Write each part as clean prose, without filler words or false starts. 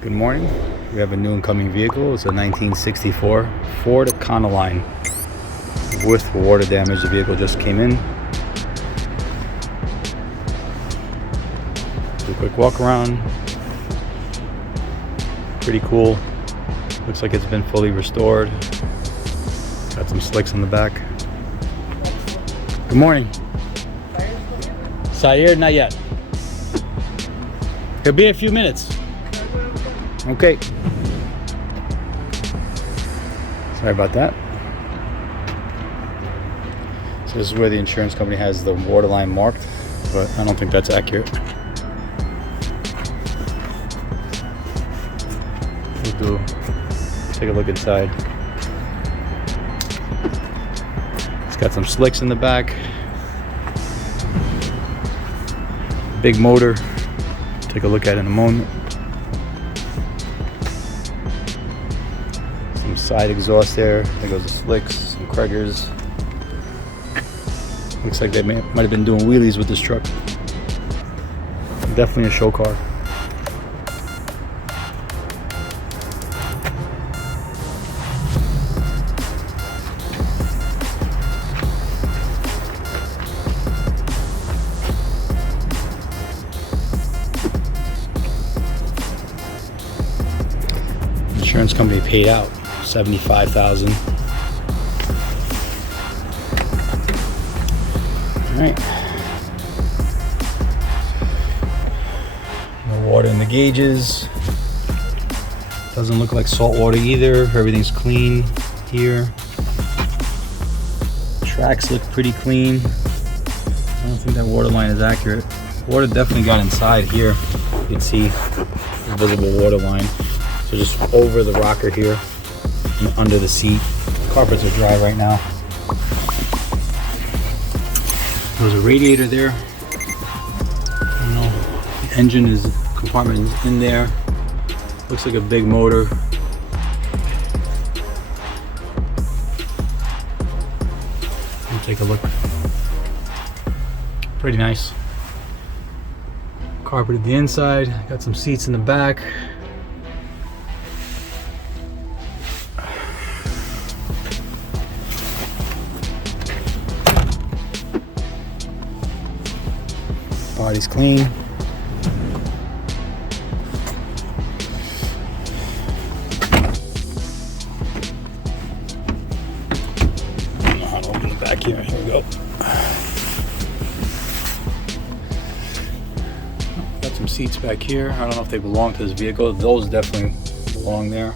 Good morning. We have a new incoming vehicle. It's a 1964 Ford Econoline with water damage. The vehicle just came in. Do a quick walk around. Pretty cool. Looks like it's been fully restored. Got some slicks on the back. Good morning. Sayer, not yet. He'll be in a few minutes. Okay. Sorry about that. So this is where the insurance company has the water line marked, but I don't think that's accurate. We'll take a look inside. It's got some slicks in the back. Big motor. Take a look at it in a moment. Some side exhaust there. There goes the slicks, some Kreggers. Looks like they might have been doing wheelies with this truck. Definitely a show car. Insurance company paid out $75,000. All right. No water in the gauges. Doesn't look like salt water either. Everything's clean here. Tracks look pretty clean. I don't think that water line is accurate. Water definitely got inside here. You can see the visible water line. So just over the rocker here and under the seat. Carpets are dry right now. There's a radiator there. I don't know. The engine compartment is in there. Looks like a big motor. Let me take a look. Pretty nice. Carpeted the inside. Got some seats in the back. Body's clean. I don't know how to open the back here. Here we go. Got some seats back here. I don't know if they belong to this vehicle. Those definitely belong there.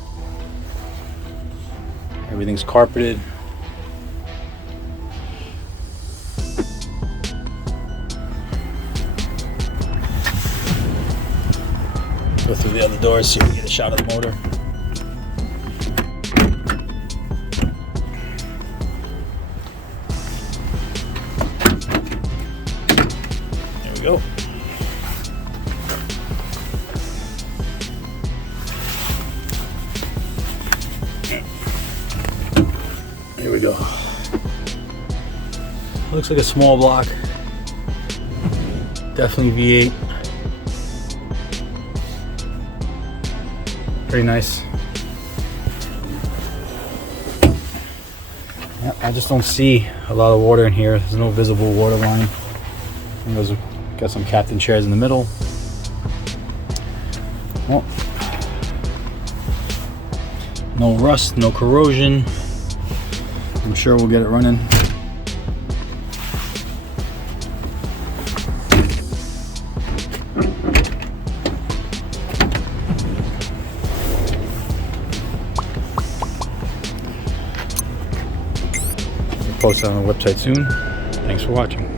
Everything's carpeted. Go through the other doors, see if we get a shot of the motor. There we go. Here we go. Looks like a small block. Definitely V8. Pretty nice. Yeah, I just don't see a lot of water in here. There's no visible water line. And those got some captain chairs in the middle. Well, no rust, no corrosion. I'm sure we'll get it running. Post it on the website soon. Thanks for watching.